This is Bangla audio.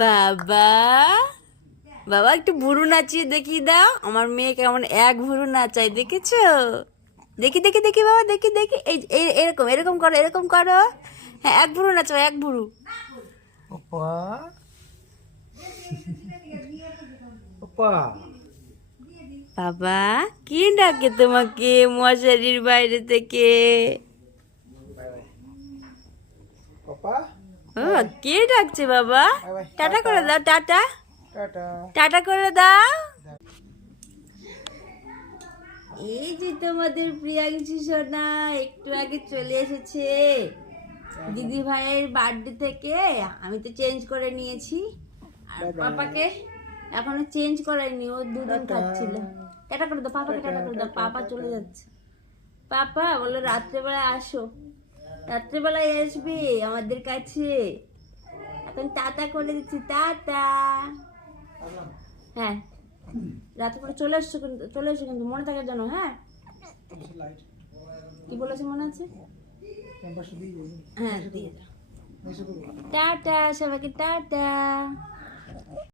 বাবা, বাবা একটু ভুরু নাচিয়ে দেখিয়ে দাও। আমার মেয়ে কেমন এক ভুরু নাচাই দেখেছো? দেখি দেখি দেখি বাবা, দেখি দেখি। এরকম এরকম করো, এরকম করো। হ্যাঁ, এক ভুরু নাচো, এক ভুরু। ওপা ওপা বাবা, কি ডাকে তোমাকে মশারির বাইরে থেকে? ওপা ও, কে ডাকছে বাবা? বাই বাই, টাটা করে দাও, টাটা। টাটা। টাটা করে দাও। এই যে তোমাদের প্রিয়াংশু সোনা একটু আগে চলে এসেছে দিদি ভাইয়ের বার্থডে থেকে। আমি তো চেঞ্জ করে নিয়েছি, আর পাপাকে এখনো চেঞ্জ করাইনি, ও দুদিন খাচ্ছিল। টাটা করে দাও পাপাকে, টাটা করে দাও। পাপা চলে যাচ্ছে। পাপা বলো রাত্রেবেলায় আসো, রাত্রেবেলায় আসবে আমাদের কাছে। এখন টাটা করে দিচ্ছি, টাটা। হ্যাঁ, রাতে করে চলে এসছো, কিন্তু চলে এসো কিন্তু মনে থাকে যেন। হ্যাঁ, কি বলেছে মনে আছে? হ্যাঁ, দিয়ে দাও। টাটা সবাইকে, টাটা।